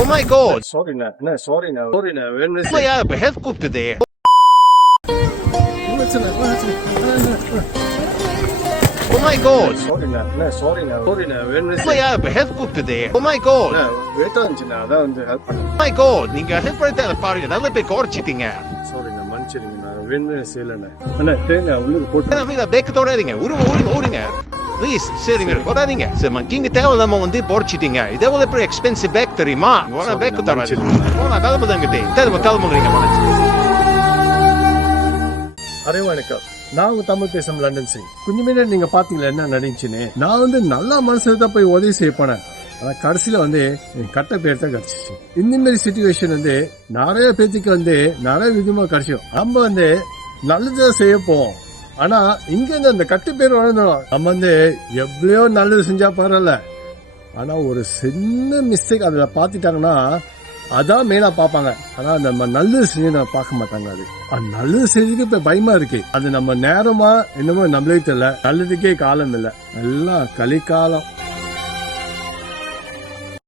Oh my god. Sorry na. Sorry na. Vad är det på helskotte det? Oh my god. Sorry na. Vad är det på helskotte det? Oh my god. Wait இருந்துச்சுனா அதான் வந்து help பண்ணேன். Oh my god. நீங்க help பண்ணிட்டு பாருங்க நல்ல போய் குறைச்சிட்டீங்க. Sorry na, மன்னிச்சிடுங்க. நான் வேணும்னே செய்யலண்ணே. அண்ணா தேங்க உள்ளுக்கு போட்டு. நான் வீட பேக் தோடாதீங்க. ஓடுங்க. ப்ளீஸ் சரிங்க போடாதீங்க. சரி நீங்க தேவையில்லாம வந்து போர்ச்சிட்டீங்க. இது எவ்வளவு எக்ஸ்பென்சிவ் பேக் தெரியுமா? உன பேக் தராதீங்க. போனா கிளம்புதாங்கிட்டே. கிளம்புறீங்க மனசு. அரே வணக்கம். நான் உங்க தமிழ் பேசும் லண்டன் சிங். கொஞ்சம் முன்னாடி நீங்க பாத்தீங்களா என்ன நடந்துச்சுன்னு? நான் வந்து நல்லா மனசுல தான் போய் உதவி செய்ய போனேன். ஆனா கடைசியில வந்து என் கட்ட பேர் தான் கிடைச்சிச்சு. இந்த மாதிரி சிச்சுவேஷன் வந்து நிறைய பேத்துக்கு வந்து நிறைய விதமா கிடைக்கும். நம்ம வந்து நல்லதுதான் செய்ய போவோம். ஆனா இங்க இருந்து அந்த கட்டு பேர் வளர்ந்தோம். நம்ம வந்து எவ்வளோ நல்லது செஞ்சா பரவாயில்ல. ஆனா ஒரு சின்ன மிஸ்டேக் அதுல பாத்துட்டாங்கன்னா அதான் மெயினா பாப்பாங்க. ஆனா நம்ம நல்லது செஞ்சு நம்ம பார்க்க மாட்டாங்க. அது நல்லது செஞ்சதுக்கு இப்ப பயமா இருக்கு. அது நம்ம நேரமா என்னமோ நம்மளே தெரியல. நல்லதுக்கே காலம் இல்ல. எல்லாம் கலிக்காலம்.